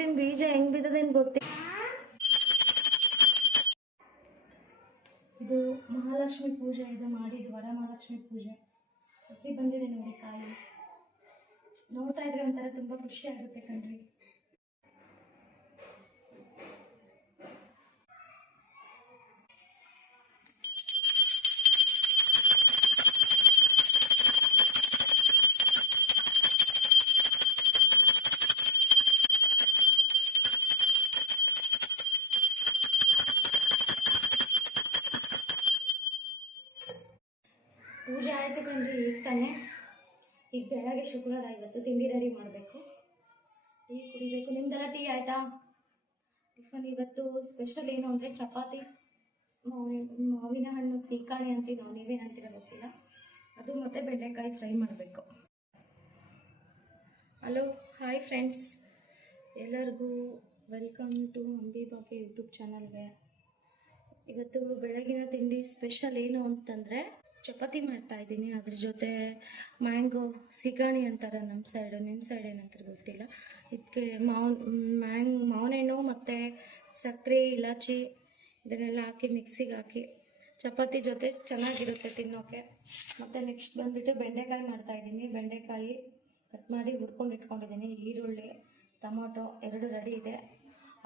ಬಿಟ್ಟಿನ ಬೀಜ ಹೆಂಗ್ ಬಿದ್ದದೇನು ಗೊತ್ತಿಲ್ಲ. ಇದು ಮಹಾಲಕ್ಷ್ಮಿ ಪೂಜೆ ಇದು ಮಾಡಿದ್ದು, ವರಮಹಾಲಕ್ಷ್ಮಿ ಪೂಜೆ. ಸಸಿ ಬಂದಿದೆ ನೋಡಿ, ಕಾಯಿ ನೋಡ್ತಾ ಇದ್ರೆ ಒಂಥರ ತುಂಬಾ ಖುಷಿ ಆಗುತ್ತೆ ಕಣ್ರಿ. ಪೂಜೆ ಆಯಿತು ಕಣ್ರಿ, ಈಗ ತಾನೆ. ಈಗ ಬೆಳಗ್ಗೆ ಶುಕ್ರವಾರ, ಇವತ್ತು ತಿಂಡಿ ರೆಡಿ ಮಾಡಬೇಕು, ಟೀ ಕುಡಿಬೇಕು. ನಿಮ್ದೆಲ್ಲ ಟೀ ಆಯಿತಾ? ಟಿಫನ್ ಇವತ್ತು ಸ್ಪೆಷಲ್ ಏನು ಅಂದರೆ ಚಪಾತಿ, ಮಾವಿನ ಹಣ್ಣು ಸೀಕಾಣಿ ಅಂತೀವಿ ನಾವು, ನೀವೇನಂತೀರ ಗೊತ್ತಿಲ್ಲ, ಅದು ಮತ್ತು ಬೆಂಡೆಕಾಯಿ ಫ್ರೈ ಮಾಡಬೇಕು. ಹಲೋ, ಹಾಯ್ ಫ್ರೆಂಡ್ಸ್, ಎಲ್ಲರಿಗೂ ವೆಲ್ಕಮ್ ಟು ಅಂಬಿ ಬಾಕೆ ಯೂಟ್ಯೂಬ್ ಚಾನಲ್ಗೆ. ಇವತ್ತು ಬೆಳಗಿನ ತಿಂಡಿ ಸ್ಪೆಷಲ್ ಏನು ಅಂತಂದರೆ ಚಪಾತಿ ಮಾಡ್ತಾಯಿದ್ದೀನಿ. ಅದ್ರ ಜೊತೆ ಮ್ಯಾಂಗೋ ಸೀಗಾಣಿ ಅಂತಾರೆ ನಮ್ಮ ಸೈಡು, ನಿಮ್ಮ ಸೈಡ್ ಏನಂತಾರೆ ಗೊತ್ತಿಲ್ಲ. ಇದಕ್ಕೆ ಮಾವಿನ ಹಣ್ಣು ಮತ್ತು ಸಕ್ಕರೆ, ಇಲಾಚಿ ಇದನ್ನೆಲ್ಲ ಹಾಕಿ ಮಿಕ್ಸಿಗೆ ಹಾಕಿ ಚಪಾತಿ ಜೊತೆ ಚೆನ್ನಾಗಿರುತ್ತೆ ತಿನ್ನೋಕ್ಕೆ. ಮತ್ತು ನೆಕ್ಸ್ಟ್ ಬಂದುಬಿಟ್ಟು ಬೆಂಡೆಕಾಯಿ ಮಾಡ್ತಾಯಿದ್ದೀನಿ. ಬೆಂಡೆಕಾಯಿ ಕಟ್ ಮಾಡಿ ಹುರ್ಕೊಂಡು ಇಟ್ಕೊಂಡಿದ್ದೀನಿ. ಈರುಳ್ಳಿ, ಟೊಮೊಟೊ ಎರಡು ರೆಡಿ ಇದೆ.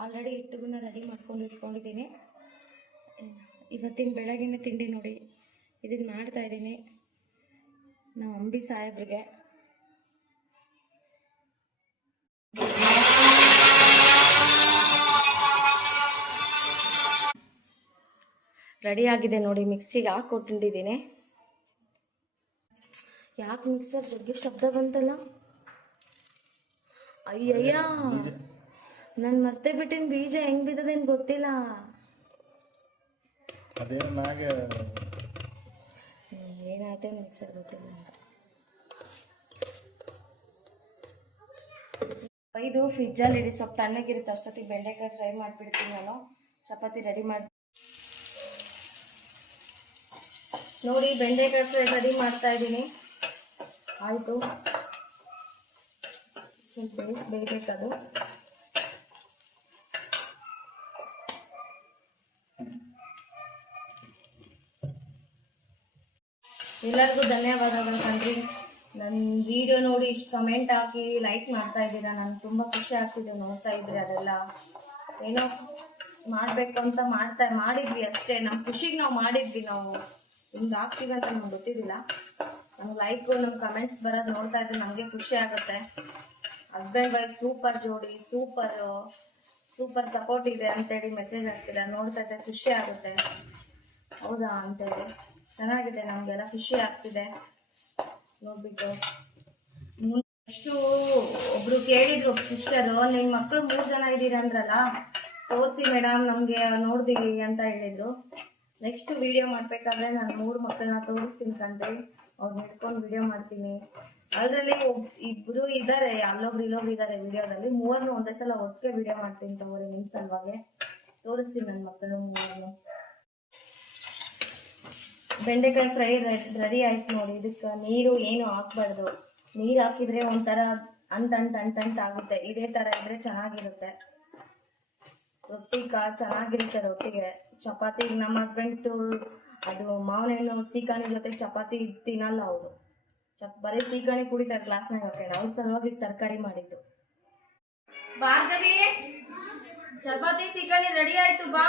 ಆಲ್ರೆಡಿ ಹಿಟ್ಟುಗನ್ನ ರೆಡಿ ಮಾಡ್ಕೊಂಡು ಇಟ್ಕೊಂಡಿದ್ದೀನಿ. ಇವತ್ತಿನ ಬೆಳಗಿನ ತಿಂಡಿ ನೋಡಿ, ಇದನ್ನು ಮಾಡ್ತಾಯಿದ್ದೀನಿ ನಾವು ಅಂಬಿ ಸಾಹೇಬ್ರಿಗೆ. ರೆಡಿ ಆಗಿದೆ ನೋಡಿ, ಮಿಕ್ಸಿಗೆ ಹಾಕ್ಕೊಟ್ಟಿದ್ದೀನಿ. ಯಾಕೆ ಮಿಕ್ಸರ್ ಜಗ್ಗಿ ಶಬ್ದ ಬಂತಲ್ಲ? ಅಯ್ಯಯ್ಯ, ನಾನು ಮರ್ತೇ ಬಿಟ್ಟಿನ ಬೀಜ ಹೆಂಗ್ ಬಿದ್ದದೇನು ಗೊತ್ತಿಲ್ಲ. ಏನಾಯ್ತು ಮಿಕ್ಸರ್ ಗೊತ್ತಿಲ್ಲ. ಇದು ಫ್ರಿಜ್ಜಲ್ಲಿ ಇಡಿ, ಸ್ವಲ್ಪ ತಣ್ಣಗಿರುತ್ತೆ. ಅಷ್ಟೊತ್ತಿಗೆ ಬೆಂಡೆಕಾಯಿ ಫ್ರೈ ಮಾಡಿಬಿಡ್ತೀನಿ ನಾನು. ಚಪಾತಿ ರೆಡಿ ಮಾಡಿ ನೋಡಿ, ಬೆಂಡೆಕಾಯಿ ಫ್ರೈ ರೆಡಿ ಮಾಡ್ತಾ ಇದ್ದೀನಿ. ಆಯಿತು, ಸ್ವಲ್ಪ ಬೇಯಬೇಕದು. ಎಲ್ಲರಿಗೂ ಧನ್ಯವಾದಗಳು ಕಣ್ರಿ. ನನ್ನ ವಿಡಿಯೋ ನೋಡಿ ಇಷ್ಟು ಕಮೆಂಟ್ ಹಾಕಿ ಲೈಕ್ ಮಾಡ್ತಾ ಇದ್ದೀರಾ. ನನಗೆ ತುಂಬ ಖುಷಿ ಆಗ್ತಿದೆ ನೋಡ್ತಾ ಇದ್ರಿ. ಅದೆಲ್ಲ ಏನೋ ಮಾಡಬೇಕು ಅಂತ ಮಾಡಿದ್ವಿ ಅಷ್ಟೇ. ನಮ್ಮ ಖುಷಿಗೆ ನಾವು ಮಾಡಿದ್ವಿ. ನಾವು ಹಿಂಗೆ ಆಗ್ತೀವಿ ಅಂತ ನಮ್ಗೆ ಗೊತ್ತಿದ್ದಿಲ್ಲ. ನಮ್ಗೆ ಲೈಕು, ನಮ್ಮ ಕಮೆಂಟ್ಸ್ ಬರೋದು ನೋಡ್ತಾ ಇದ್ರೆ ನಮಗೆ ಖುಷಿ ಆಗುತ್ತೆ. ಹಸ್ಬೆಂಡ್ ವೈಫ್ ಸೂಪರ್ ಜೋಡಿ, ಸೂಪರ್ ಸಪೋರ್ಟ್ ಇದೆ ಅಂತೇಳಿ ಮೆಸೇಜ್ ಹಾಕ್ತೀರಾ. ನೋಡ್ತಾ ಇದ್ದರೆ ಖುಷಿ ಆಗುತ್ತೆ. ಹೌದಾ ಅಂತೇಳಿ ಚೆನ್ನಾಗಿದೆ, ನಮಗೆಲ್ಲ ಖುಷಿ ಆಗ್ತಿದೆ ನೋಡ್ಬಿಟ್ಟು. ಅಷ್ಟು ಒಬ್ರು ಕೇಳಿದ್ರು, ಸಿಸ್ಟರು, ನಿಮ್ಮ ಮಕ್ಕಳು 3 ಜನ ಇದ್ದೀರ ಅಂದ್ರಲ್ಲ, ತೋರಿಸಿ ಮೇಡಮ್ ನಮಗೆ ನೋಡ್ತೀವಿ ಅಂತ ಹೇಳಿದ್ರು. ನೆಕ್ಸ್ಟ್ ವಿಡಿಯೋ ಮಾಡಬೇಕಾದ್ರೆ ನಾನು 3 ಮಕ್ಕಳನ್ನ ತೋರಿಸ್ತೀನಿ ಕಂಡ್ರಿ. ಅವ್ರು ಹಿಡ್ಕೊಂಡು ವಿಡಿಯೋ ಮಾಡ್ತೀನಿ. ಅದರಲ್ಲಿ ಇಬ್ಬರು ಇದ್ದಾರೆ, ಇಲ್ಲೊಬ್ರು ಇದ್ದಾರೆ ವಿಡಿಯೋದಲ್ಲಿ. 3 ಒಂದೇ ಸಲ ಒಟ್ಟಿಗೆ ವಿಡಿಯೋ ಮಾಡ್ತೀನಿ ತಗೋರಿ, ನಿಮ್ಮ ಸಲುವಾಗಿ ತೋರಿಸ್ತೀನಿ ನನ್ನ ಮಕ್ಕಳು 3. ಬೆಂಡೆಕಾಯಿ ಫ್ರೈ ರೆಡಿ ಆಯ್ತು ನೋಡಿ. ಇದಕ್ಕೆ ನೀರು ಏನು ಹಾಕ್ಬಾರ್ದು. ನೀರು ಹಾಕಿದ್ರೆ ಒಂಥರ ಅಂಟಂಟಾಗುತ್ತೆ. ಇದೇ ಥರ ಇದ್ರೆ ಚೆನ್ನಾಗಿರುತ್ತೆ. ರೊಟ್ಟಿ ಚೆನ್ನಾಗಿರುತ್ತೆ ರೊಟ್ಟಿಗೆ. ಚಪಾತಿ ನಮ್ಮ ಹಸ್ಬೆಂಡ್ ಅದು ಮಾವಿನ ಹಣ್ಣು ಸೀಕಾಣಿ ಜೊತೆ ಚಪಾತಿ ತಿನ್ನಲ್ಲ ಅವರು. ಬರೀ ಸೀಕಾಣಿ ಕುಡಿತಾರೆ ಗ್ಲಾಸ್ನಾಗ ಹಾಕೊಂಡು. ಅವ್ರ ಸಲುವಾಗಿ ತರಕಾರಿ ಮಾಡಿದ್ದು. ಭಾರ್ಗವಿ, ಚಪಾತಿ ಸೀಕಾಣಿ ರೆಡಿ ಆಯ್ತು, ಬಾ.